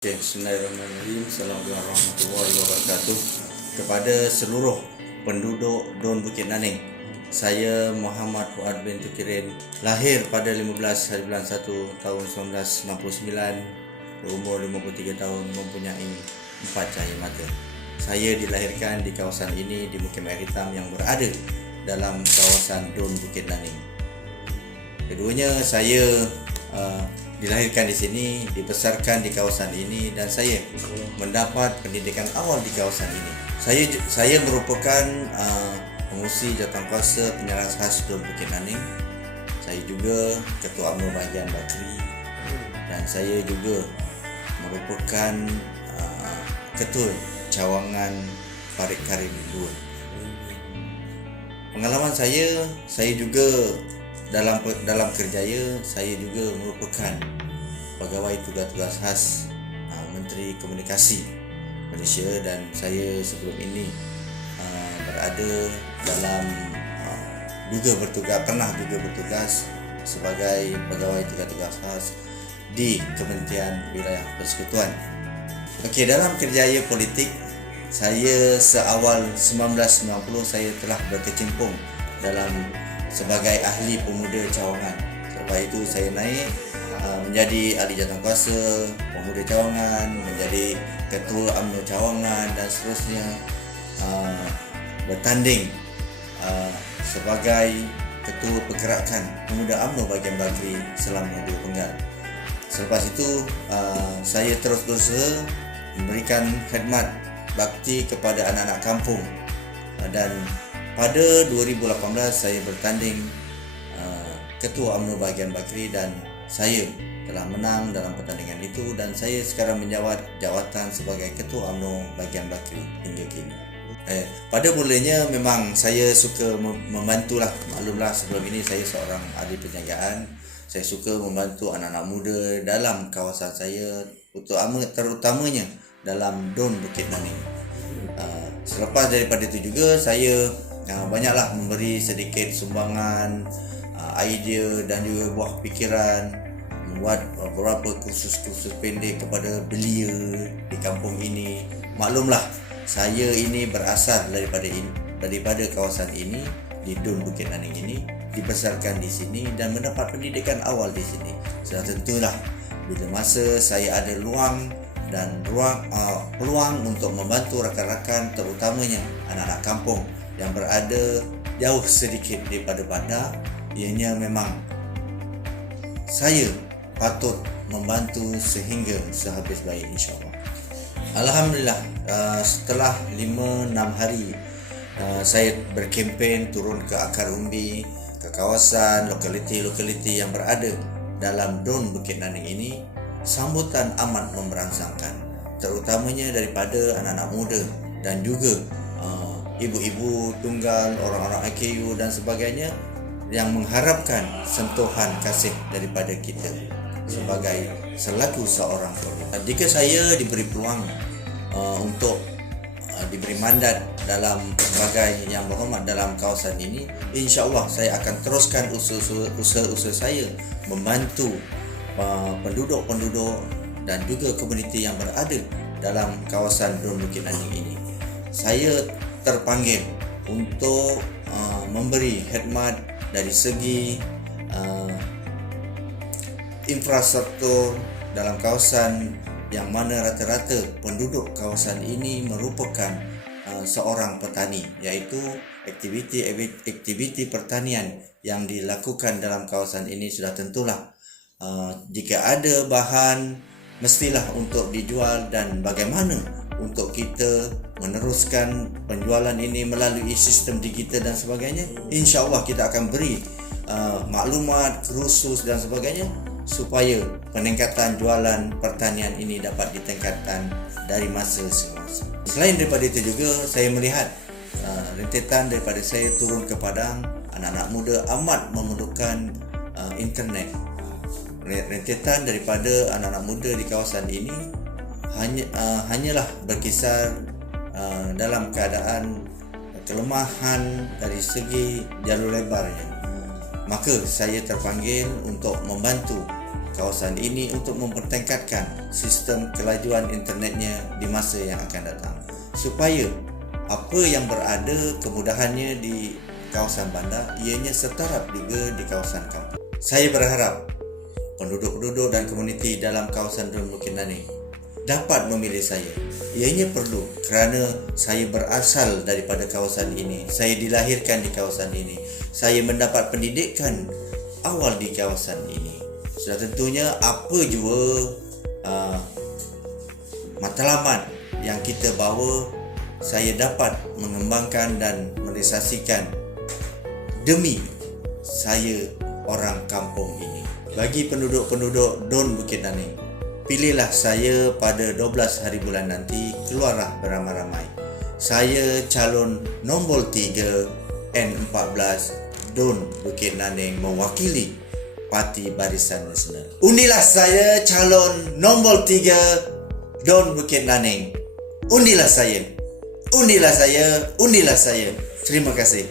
Okay, Bismillahirrahmanirrahim. Assalamualaikum warahmatullahi wabarakatuh. Kepada seluruh penduduk Don Bukit Naning, saya Muhammad Fuad bin Tukirin, lahir pada 15 hari bulan 1 tahun 1969, berumur 53 tahun, mempunyai 4 cahaya mata. Saya dilahirkan di kawasan ini di Mukim Air Hitam yang berada dalam kawasan Don Bukit Naning. Keduanya saya dilahirkan di sini, dibesarkan di kawasan ini, dan saya mendapat pendidikan awal di kawasan ini. Saya merupakan pengurusi jawatankuasa penyerahan khas Don Bukit Naning. Saya juga ketua UMNO bahagian Bakri, dan saya juga merupakan ketua cawangan Parit Karim 2. Pengalaman saya juga dalam kerjaya, saya juga merupakan pegawai tugas-tugas khas Menteri Komunikasi Malaysia, dan saya sebelum ini berada dalam pernah bertugas sebagai pegawai tugas-tugas khas di Kementerian Wilayah Persekutuan. Okey, dalam kerjaya politik saya seawal 1990 saya telah berkecimpung sebagai ahli pemuda cawangan. Lepas itu saya naik menjadi ahli jawatankuasa pemuda cawangan, menjadi ketua UMNO cawangan, dan seterusnya bertanding sebagai ketua pergerakan pemuda UMNO bahagian Bakri selama 2 penggal. Selepas itu saya terus berusaha memberikan khidmat bakti kepada anak-anak kampung, dan pada 2018 saya bertanding ketua UMNO bahagian Bakri, dan saya telah menang dalam pertandingan itu, dan saya sekarang menjawat jawatan sebagai ketua UMNO bahagian Bakri hingga kini. Pada mulanya memang saya suka membantulah. Maklumlah, sebelum ini saya seorang ahli penjagaan. Saya suka membantu anak-anak muda dalam kawasan saya, terutamanya dalam Don Bukit Naning. Selepas daripada itu juga saya banyaklah memberi sedikit sumbangan, idea dan juga buah fikiran, membuat beberapa kursus-kursus pendek kepada belia di kampung ini. Maklumlah, saya ini berasal daripada kawasan ini, di Don Bukit Naning ini, dibesarkan di sini dan mendapat pendidikan awal di sini. Sudah tentulah bila masa saya ada peluang untuk membantu rakan-rakan, terutamanya anak-anak kampung yang berada jauh sedikit daripada bandar, ianya memang saya patut membantu sehingga sehabis baik, insyaAllah. Alhamdulillah, setelah 5-6 hari saya berkempen turun ke akar umbi, ke kawasan lokaliti yang berada dalam Don Bukit Naning ini, sambutan amat memberangsangkan, terutamanya daripada anak-anak muda dan juga ibu-ibu tunggal, orang-orang AKU dan sebagainya, yang mengharapkan sentuhan kasih daripada kita selaku seorang keluarga. Jika saya diberi peluang untuk diberi mandat dalam sebagai yang berhormat dalam kawasan ini, insya-Allah saya akan teruskan usaha saya membantu penduduk-penduduk dan juga komuniti yang berada dalam kawasan Don Bukit Naning ini. Saya terpanggil untuk memberi khidmat dari segi infrastruktur dalam kawasan yang mana rata-rata penduduk kawasan ini merupakan seorang petani, iaitu aktiviti pertanian yang dilakukan dalam kawasan ini. Sudah tentulah jika ada bahan mestilah untuk dijual, dan bagaimana untuk kita meneruskan penjualan ini melalui sistem digital dan sebagainya. InsyaAllah kita akan beri maklumat khusus dan sebagainya supaya peningkatan jualan pertanian ini dapat ditingkatkan dari masa ke masa. Selain daripada itu juga saya melihat rentetan daripada saya turun ke padang, anak-anak muda amat memerlukan internet. Rentetan daripada anak-anak muda di kawasan ini hanyalah berkisar dalam keadaan kelemahan dari segi jalur lebarnya. Maka saya terpanggil untuk membantu kawasan ini untuk mempertingkatkan sistem kelajuan internetnya di masa yang akan datang, supaya apa yang berada kemudahannya di kawasan bandar ianya setaraf juga di kawasan kampung. Saya berharap penduduk-penduduk dan komuniti dalam kawasan Dun Bukit Naning dapat memilih saya. Ianya perlu kerana saya berasal daripada kawasan ini. Saya dilahirkan di kawasan ini. Saya mendapat pendidikan awal di kawasan ini. Sudah tentunya apa jua matlamat yang kita bawa, saya dapat mengembangkan dan merealisasikan demi saya orang kampung ini. Bagi penduduk-penduduk Dun Bukit Naning, pilihlah saya pada 12 hari bulan nanti, keluarlah beramai-ramai. Saya calon nombor 3 N14 Dun Bukit Naning mewakili Parti Barisan Nasional. Undilah saya calon nombor 3 Dun Bukit Naning. Undilah saya. Undilah saya. Undilah saya. Terima kasih.